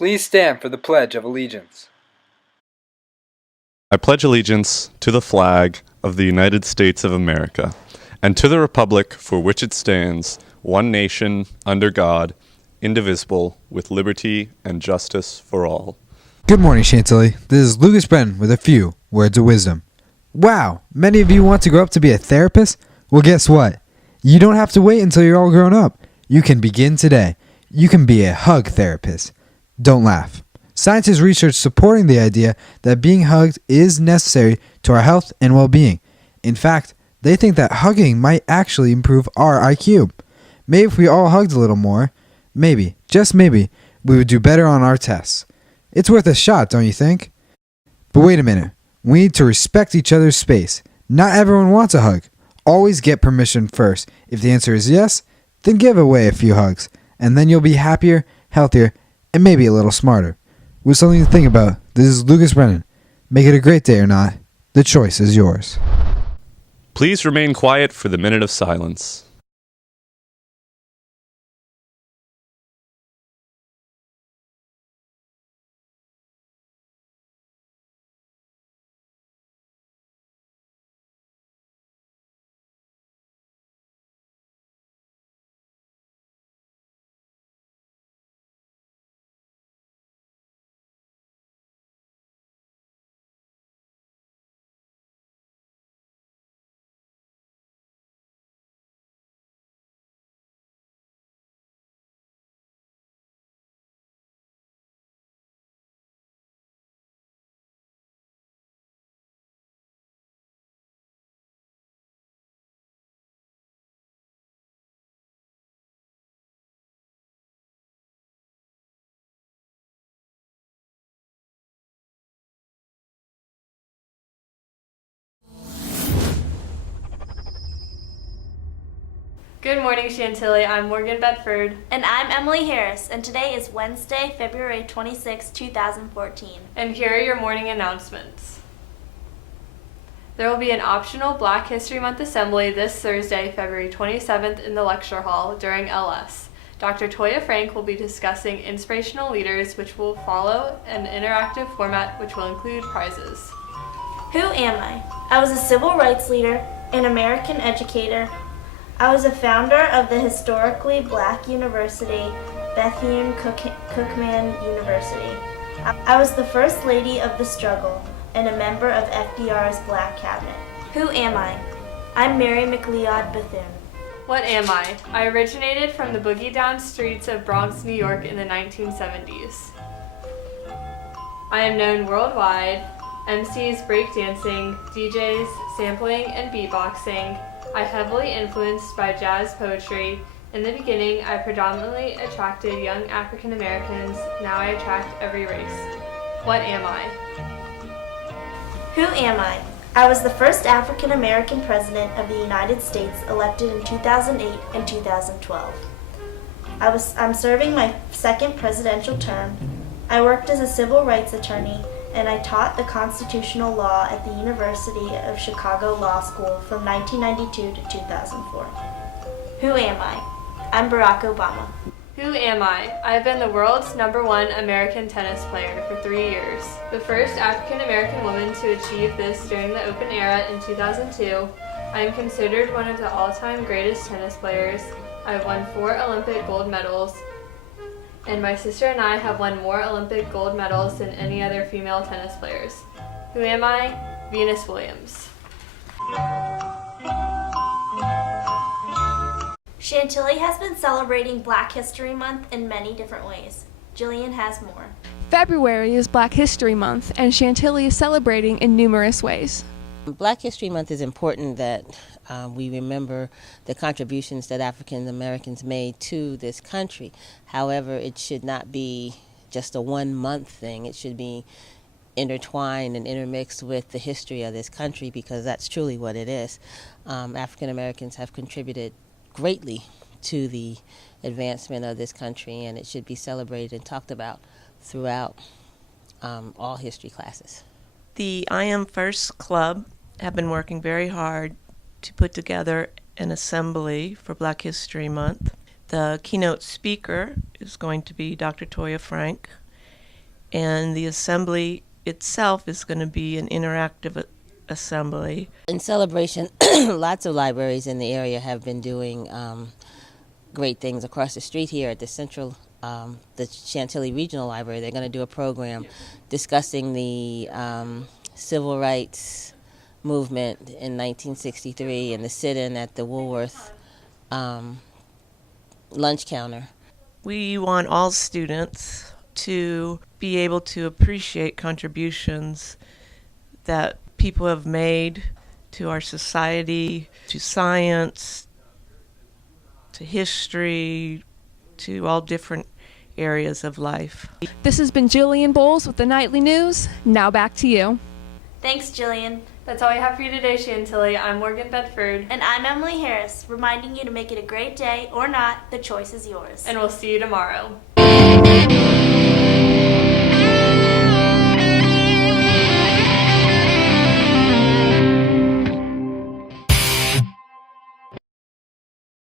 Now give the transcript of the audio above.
Please stand for the Pledge of Allegiance. I pledge allegiance to the flag of the United States of America and to the republic for which it stands, one nation, under God, indivisible, with liberty and justice for all. Good morning, Chantilly. This is Lucas Brennan with a few words of wisdom. Wow, many of you want to grow up to be a therapist? Well, guess what? You don't have to wait until you're all grown up. You can begin today. You can be a hug therapist. Don't laugh. Science has research supporting the idea that being hugged is necessary to our health and well-being. In fact, they think that hugging might actually improve our IQ. Maybe if we all hugged a little more, maybe, just maybe, we would do better on our tests. It's worth a shot, don't you think? But wait a minute. We need to respect each other's space. Not everyone wants a hug. Always get permission first. If the answer is yes, then give away a few hugs, and then you'll be happier, healthier, and maybe a little smarter. With something to think about, this is Lucas Brennan. Make it a great day or not, the choice is yours. Please remain quiet for the minute of silence. Good morning, Chantilly. I'm Morgan Bedford. And I'm Emily Harris, and today is Wednesday, February 26, 2014. And here are your morning announcements. There will be an optional Black History Month assembly this Thursday, February 27th in the lecture hall during LS. Dr. Toya Frank will be discussing inspirational leaders, which will follow an interactive format which will include prizes. Who am I? I was a civil rights leader, an American educator. I was a founder of the historically Black university, Bethune-Cookman University. I was the first lady of the struggle and a member of FDR's Black Cabinet. Who am I? I'm Mary McLeod Bethune. What am I? I originated from the boogie-down streets of Bronx, New York in the 1970s. I am known worldwide, MCs breakdancing, DJs, sampling, and beatboxing. I heavily influenced by jazz poetry. In the beginning, I predominantly attracted young African Americans. Now I attract every race. What am I? Who am I? I was the first African American president of the United States elected in 2008 and 2012. I'm serving my second presidential term. I worked as a civil rights attorney, and I taught the constitutional law at the University of Chicago Law School from 1992 to 2004. Who am I? I'm Barack Obama. Who am I? I've been the world's #1 American tennis player for 3 years. The first African American woman to achieve this during the Open era in 2002. I am considered one of the all-time greatest tennis players. I've won 4 Olympic gold medals, and my sister and I have won more Olympic gold medals than any other female tennis players. Who am I? Venus Williams. Chantilly has been celebrating Black History Month in many different ways. Jillian has more. February is Black History Month, and Chantilly is celebrating in numerous ways. Black History Month is important that we remember the contributions that African Americans made to this country. However, it should not be just a one-month thing. It should be intertwined and intermixed with the history of this country, because that's truly what it is. African Americans have contributed greatly to the advancement of this country, and it should be celebrated and talked about throughout all history classes. The I Am First Club have been working very hard to put together an assembly for Black History Month. The keynote speaker is going to be Dr. Toya Frank, And the assembly itself is going to be an interactive assembly. In celebration, lots of libraries in the area have been doing great things. Across the street here at the Chantilly Regional Library, they're going to do a program discussing the civil rights movement in 1963 and the sit-in at the Woolworth lunch counter. We want all students to be able to appreciate contributions that people have made to our society, to science, to history, to all different areas of life. This has been Jillian Bowles with the Nightly News. Now back to you. Thanks, Jillian. That's all we have for you today, Chantilly. I'm Morgan Bedford. And I'm Emily Harris, reminding you to make it a great day or not, the choice is yours. And we'll see you tomorrow.